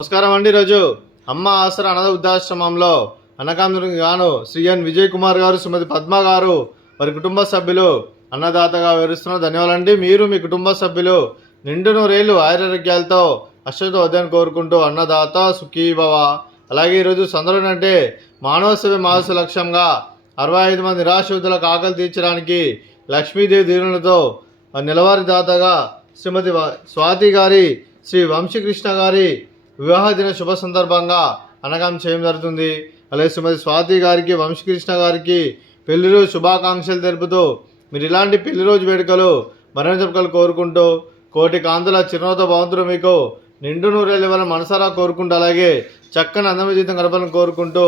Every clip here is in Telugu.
నమస్కారం అండి. ఈరోజు అమ్మ ఆసరా అనాథ వృద్ధాశ్రమంలో అన్నదానానికి గాను శ్రీ ఎన్ విజయ్ కుమార్ గారు, శ్రీమతి పద్మ గారు వారి కుటుంబ సభ్యులు అన్నదాతగా వివరిస్తున్నారు. ధన్యవాదాలండి. మీరు మీ కుటుంబ సభ్యులు నిండు నూరేళ్లు ఆయురారోగ్యాలతో అశ్వత వద్దని కోరుకుంటూ అన్నదాత సుఖీభవ. అలాగే ఈరోజు సందర్భం అంటే మానవ సేవ మానస లక్ష్యంగా 65 మంది నిరాశ్రితులకు ఆకలి తీర్చడానికి లక్ష్మీదేవి దీవెనలతో నెలవారీ దాతగా శ్రీమతి స్వాతి గారి, శ్రీ వంశీకృష్ణ గారి వివాహ దిన శుభ సందర్భంగా అన్నదానం చేయడం జరుగుతుంది. అలాగే శ్రీమతి స్వాతి గారికి, వంశీకృష్ణ గారికి పెళ్లి రోజు శుభాకాంక్షలు తెలుపుతూ మీరు ఇలాంటి పెళ్లి రోజు వేడుకలు మరణ జరుపుకలు కోరుకుంటూ కోటి కాంతుల చిరునవ్వుతో భవంతులు మీకు నిండు నూరేళ్ళు ఇవ్వాలని మనసారా కోరుకుంటూ అలాగే చక్కని అందమైన జీవితం గడపాలని కోరుకుంటూ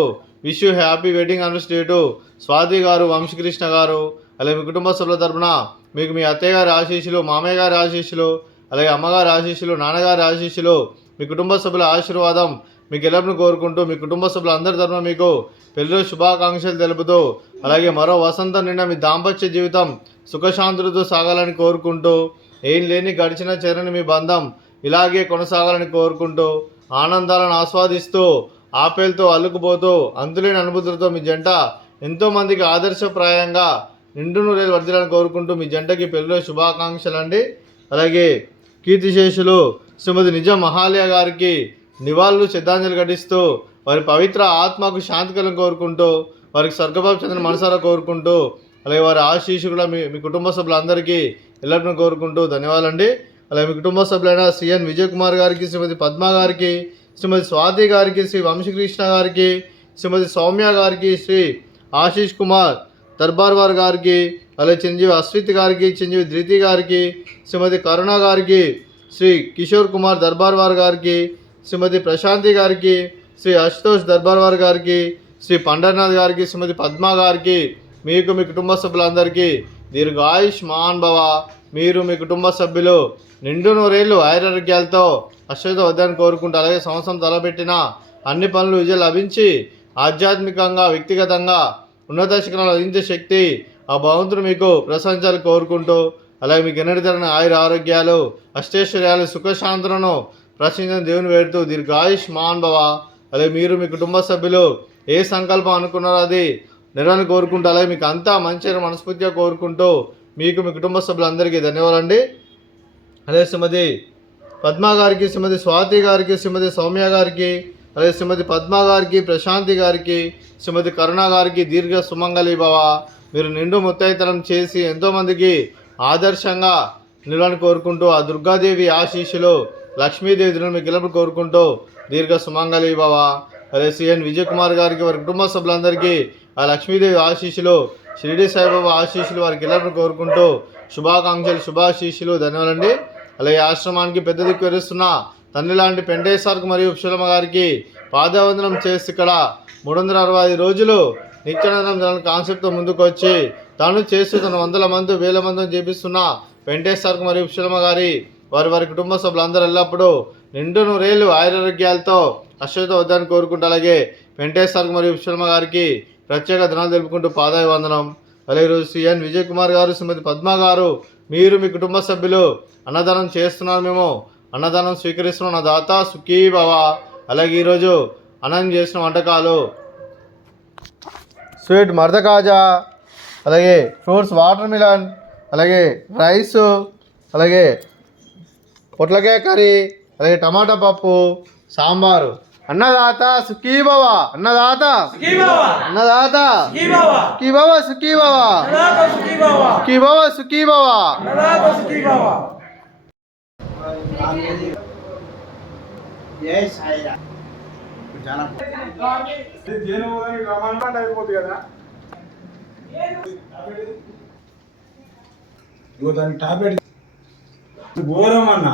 wish you happy wedding anniversary to Swathi గారు, వంశీకృష్ణ గారు. అలాగే మీ కుటుంబ సభ్యుల తరపున మీకు మీ అత్తయ్య గారి ఆశీస్సులు, మామయ్య గారి ఆశీస్సులు, అలాగే అమ్మగారి ఆశీస్సులు, నాన్నగారి ఆశీస్సులు, మీ కుటుంబ సభ్యుల ఆశీర్వాదం మీకు ఎల్లప్పుడూ కోరుకుంటూ మీ కుటుంబ సభ్యుల అందరి తరఫున మీకు పెళ్లి శుభాకాంక్షలు తెలుపుతూ అలాగే మరో వసంతం నిండా మీ దాంపత్య జీవితం సుఖశాంతులతో సాగాలని కోరుకుంటూ ఏం లేని గడిచిన చేరని మీ బంధం ఇలాగే కొనసాగాలని కోరుకుంటూ ఆనందాలను ఆస్వాదిస్తూ ఆపేలతో అల్లుకుపోతూ అంతులేని అనుభూతులతో మీ జంట ఎంతోమందికి ఆదర్శప్రాయంగా నిండు నూరేళ్ళు వర్ధిల్లాలని కోరుకుంటూ మీ జంటకి పెళ్లిలో శుభాకాంక్షలు అండి. అలాగే కీర్తిశేషులు శ్రీమతి నిజం మహాలయ గారికి నివాళులు శ్రద్ధాంజలి ఘటిస్తూ వారి పవిత్ర ఆత్మకు శాంతి కలను కోరుకుంటూ వారికి స్వర్గభావం చెందిన మనసారా కోరుకుంటూ అలాగే వారి ఆశీస్సు కూడా మీ కుటుంబ సభ్యులందరికీ ఎల్లప్పుడూ కోరుకుంటూ ధన్యవాదాలండి. అలాగే మీ కుటుంబ సభ్యులైన శ్రీ ఎన్ విజయ్ కుమార్ గారికి, శ్రీమతి పద్మ గారికి, శ్రీమతి స్వాతి గారికి, శ్రీ వంశీకృష్ణ గారికి, శ్రీమతి సౌమ్య గారికి, శ్రీ ఆశీష్ కుమార్ దర్బార్వార్ గారికి, అలాగే చిరంజీవి అశ్విత్ గారికి, చిరంజీవి ధృతి గారికి, శ్రీమతి కరుణ గారికి, శ్రీ కిషోర్ కుమార్ దర్బార్వార్ గారికి, శ్రీమతి ప్రశాంతి గారికి, శ్రీ అశుతోష్ దర్బార్వార్ గారికి, శ్రీ పండర్నాథ్ గారికి, శ్రీమతి పద్మ గారికి, మీకు మీ కుటుంబ సభ్యులందరికీ దీర్ఘాయుష్మాన్ భవ. మీరు మీ కుటుంబ సభ్యులు నిండు నూరేళ్లు ఆయురారోగ్యాలతో అశ్వత వద్దని కోరుకుంటూ అలాగే సంవత్సరం తలపెట్టిన అన్ని పనులు విజయం లభించి ఆధ్యాత్మికంగా, వ్యక్తిగతంగా ఉన్నత శిఖరాలు అందించే శక్తి ఆ భగవంతుడు మీకు ప్రశంసాలు కోరుకుంటూ అలాగే మీకు ఎన్నటి తరగని ఆయుర ఆరోగ్యాలు, అష్టైశ్వర్యాలు, సుఖశాంతులను ప్రశ్నించిన దేవుని వేడుతూ దీర్ఘాయుష్మాన్ భవ. అలాగే మీరు మీ కుటుంబ సభ్యులు ఏ సంకల్పం అనుకున్నారో అది నెరవేరాలని కోరుకుంటూ అలాగే మీకు అంతా మంచి మనస్ఫూర్తిగా కోరుకుంటూ మీకు మీ కుటుంబ సభ్యులందరికీ ధన్యవాదాలండి. అలాగే శ్రీమతి పద్మ గారికి, శ్రీమతి స్వాతి గారికి, శ్రీమతి సౌమ్య గారికి, అలాగే శ్రీమతి పద్మ గారికి, ప్రశాంతి గారికి, శ్రీమతి కరుణ గారికి దీర్ఘ సుమంగళి భవ. మీరు నిండు ముత్తైతనం చేసి ఎంతోమందికి ఆదర్శంగా నిలవాలని కోరుకుంటూ ఆ దుర్గాదేవి ఆశీస్సులు, లక్ష్మీదేవి దినం మీకు ఎల్లప్పుడు కోరుకుంటూ దీర్ఘ సుమంగళి భవ. అలాగే శ్రీ ఎన్ విజయ్ కుమార్ గారికి, వారి కుటుంబ సభ్యులందరికీ ఆ లక్ష్మీదేవి ఆశీస్సులు, షిరిడి సాయిబాబా ఆశీస్సులు వారికి ఎల్లప్పుడు కోరుకుంటూ శుభాకాంక్షలు, శుభాశీస్సులు ధన్యవాదాలండి. అలాగే ఆశ్రమానికి పెద్ద దిక్కు వివరిస్తున్న తండ్రి లాంటి పెంటేశ్వర్కి మరియు ఉప్షలమ్మ గారికి పాదవందనం చేసి ఇక్కడ 365 రోజులు నిత్యానందం జనాల కాన్సెప్ట్తో ముందుకు వచ్చి తాను చేస్తూ తన వందల మంది, వేల మందిని చేపిస్తున్న పెంటేశ్వర్కి మరియు ఉప్షలమ్మ గారి వారి కుటుంబ సభ్యులందరూ ఎల్లప్పుడూ నిండు నూరేళ్లు ఆయురారోగ్యాలతో అశ్వత వద్దని కోరుకుంటూ అలాగే వెంకటేశ్వర్కి మరియు ఉప్షలమ్మ గారికి ప్రత్యేక ధనాలు తెలుపుకుంటూ పాదాభివందనం. అలాగే ఈరోజు శ్రీ ఎన్ విజయ్ కుమార్ గారు, శ్రీమతి పద్మ గారు మీరు మీ కుటుంబ సభ్యులు అన్నదానం చేస్తున్నారు, మేము అన్నదానం స్వీకరిస్తున్నాం, నా దాత సుఖీ భవ. అలాగే ఈరోజు అన్నం చేసిన వంటకాలు స్వీట్ మర్ద కాజా, అలాగే ఫ్రూట్స్ వాటర్ మిలన్, అలాగే రైస్, అలాగే పొట్లకాయ కర్రీ, అలాగే టమాటా పప్పు, సాంబారు. అన్నదాత సుఖీ భవ, అన్నదాత అన్నదాత సుఖీ భవ, సుఖీ భవ, సుఖీ భవ, సుఖీ భవ. అయిపోతుంది కదా దానికి టాబ్లెట్ ఘోరం అన్న.